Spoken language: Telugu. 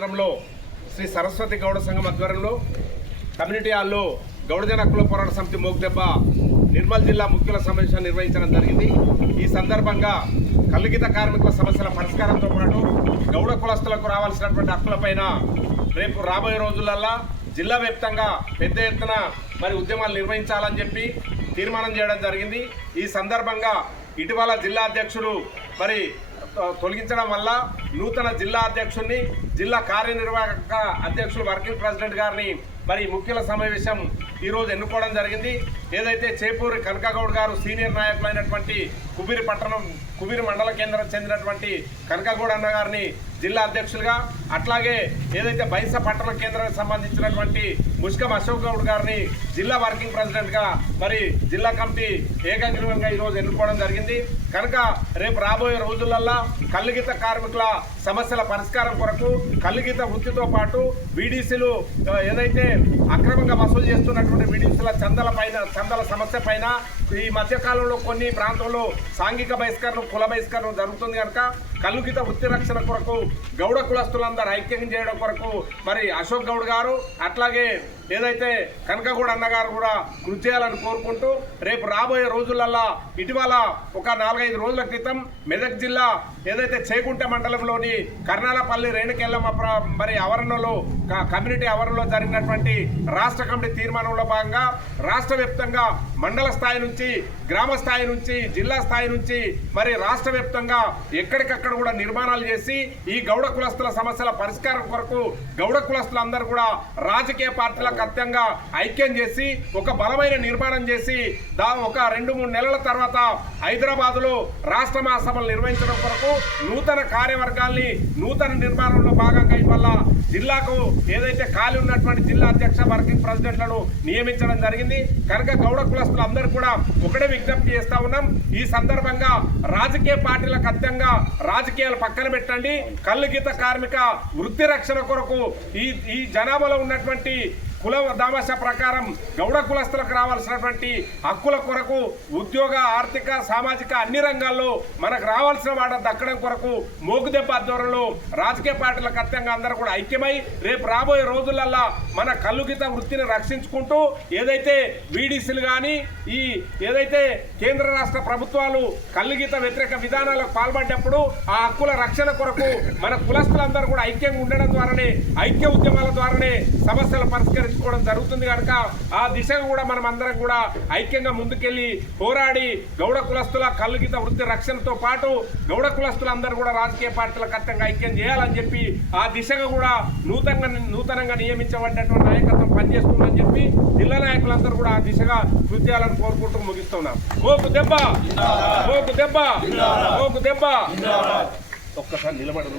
నగరంలో శ్రీ సరస్వతి గౌడ సంఘం ఆధ్వర్యంలో కమ్యూనిటీ హాల్లో గౌడజన హక్కుల పోరాట సమితి మోగ్దెబ్బ నిర్మల్ జిల్లా ముఖ్యుల సమావేశం నిర్వహించడం జరిగింది. ఈ సందర్భంగా కలిగిత కార్మికుల సమస్యల పరిష్కారంతో పాటు గౌడ కులస్తులకు రావాల్సినటువంటి హక్కులపైన రేపు రాబోయే రోజులల్లా జిల్లా వ్యాప్తంగా పెద్ద ఎత్తున మరి ఉద్యమాలు నిర్వహించాలని చెప్పి తీర్మానం చేయడం జరిగింది. ఈ సందర్భంగా ఇటీవల జిల్లా అధ్యక్షులు మరి తొలగించడం వల్ల నూతన జిల్లా అధ్యక్షుడిని జిల్లా కార్యనిర్వాహక అధ్యక్షులు వర్కింగ్ ప్రెసిడెంట్ గారిని మరి ముఖ్యుల సమావేశం ఈరోజు ఎన్నుకోవడం జరిగింది. ఏదైతే చేపూరి కనకగౌడ్ గారు సీనియర్ నాయకులైనటువంటి కుబిరి పట్టణం కుబిరి మండల కేంద్రం చెందినటువంటి కనకగౌడ్ అన్న గారిని జిల్లా అధ్యక్షులుగా అట్లాగే ఏదైతే బైస పట్టణ కేంద్రానికి సంబంధించినటువంటి ముష్కం అశోక్ గౌడ్ గారిని జిల్లా వర్కింగ్ ప్రెసిడెంట్గా మరి జిల్లా కమిటీ ఏకగ్రీవంగా ఈరోజు ఎన్నుకోవడం జరిగింది. కనుక రేపు రాబోయే రోజులల్లా కల్లుగీత కార్మికుల సమస్యల పరిష్కారం కొరకు కల్లుగీత వృత్తితో పాటు బీడీసీలు ఏదైతే అక్రమంగా వసూలు చేస్తున్నటువంటి విడిసుల చందల పైన చందల సమస్య పైన ఈ మధ్యకాలంలో కొన్ని ప్రాంతంలో సాంఘిక బహిష్కరణ కుల బహిష్కరణ జరుగుతుంది కనుక కలుగిత వృత్తి రక్షణ కొరకు గౌడ కులస్తులందరూ ఐక్యం చేయడం కొరకు మరి అశోక్ గౌడ్ గారు అట్లాగే ఏదైతే కనకగూడ అన్నగారు కూడా కృషి చేయాలని కోరుకుంటూ రేపు రాబోయే రోజులల్లా ఇటీవల ఒక నాలుగైదు రోజుల క్రితం మెదక్ జిల్లా ఏదైతే చేకుంట మండలంలోని కర్నాలపల్లి రేణుకెళ్ళమ్మ మరి ఆవరణలో కమ్యూనిటీ ఆవరణలో జరిగినటువంటి రాష్ట్ర కమిటీ తీర్మానంలో భాగంగా రాష్ట్ర వ్యాప్తంగా మండల స్థాయి నుంచి గ్రామ స్థాయి నుంచి జిల్లా స్థాయి నుంచి మరి రాష్ట్ర వ్యాప్తంగా ఎక్కడికక్కడ కూడా నిర్మాణాలు చేసి ఈ గౌడ కులస్తుల సమస్యల పరిష్కారం కొరకు గౌడ కులస్తులందరూ కూడా రాజకీయ పార్టీలకు అత్యంగా ఐక్యం చేసి ఒక బలమైన నిర్మాణం చేసి దా ఒక రెండు మూడు నెలల తర్వాత హైదరాబాదులో రాష్ట్ర మహాసభలు నిర్వహించడం కొరకు నూతన కార్యవర్గాల్ని నూతన నిర్మాణంలో భాగంగా ఇవాళ జిల్లాకు ఏదైతే ఖాళీ ఉన్నటువంటి జిల్లా అధ్యక్ష వర్కింగ్ ప్రెసిడెంట్లను నియమించడం జరిగింది. కనుక గౌడ కులస్తులు అందరూ కూడా ఒకటే విజ్ఞప్తి చేస్తా ఉన్నాం. ఈ సందర్భంగా రాజకీయ పార్టీలకు అత్యంగా రాజకీయాలు పక్కన పెట్టండి. కళ్ళు గీత కార్మిక వృత్తి రక్షణ కొరకు ఈ ఈ జనాభాలో ఉన్నటువంటి కుల దామాష ప్రకారం గౌడ కులస్తులకు రావాల్సినటువంటి హక్కుల కొరకు ఉద్యోగ ఆర్థిక సామాజిక అన్ని రంగాల్లో మనకు రావాల్సిన వాట దక్కడం కొరకు మోగుదెబ్బ ఆధ్వర్యంలో రాజకీయ పార్టీలకు అత్యంగా అందరూ కూడా ఐక్యమై రేపు రాబోయే రోజులల్లా మన కల్లుగిత వృత్తిని రక్షించుకుంటూ ఏదైతే వీడీసీలు కానీ ఈ ఏదైతే కేంద్ర రాష్ట్ర ప్రభుత్వాలు కల్లుగీత వ్యతిరేక విధానాలకు పాల్పడ్డప్పుడు ఆ హక్కుల రక్షణ కొరకు మన కులస్తులందరూ కూడా ఐక్యంగా ఉండడం ద్వారానే ఐక్య ఉద్యమాల ద్వారానే సమస్యలు పరిష్కరించుకోవడం జరుగుతుంది కనుక ఆ దిశగా కూడా మనం అందరం కూడా ఐక్యంగా ముందుకెళ్ళి పోరాడి గౌడ కులస్తుల కల్లుగీత వృత్తి రక్షణతో పాటు గౌడ కులస్తులందరూ కూడా రాజకీయ పార్టీలకు అత్యంగా ఐక్యం చేయాలని చెప్పి ఆ దిశగా కూడా నూతనంగా నూతనంగా నియమించబడ్డటువంటి నాయకత్వం పనిచేస్తుందని చెప్పి జిల్లా నాయకులందరూ కూడా ఆ దిశగా కృషి చేయాలని కోరుకుంటూ ముగిస్తున్నాం. ఓకు దెబ్బ! ఓకు దెబ్బ! ఓకు దెబ్బ! ఒక్కసారి నిలబడదు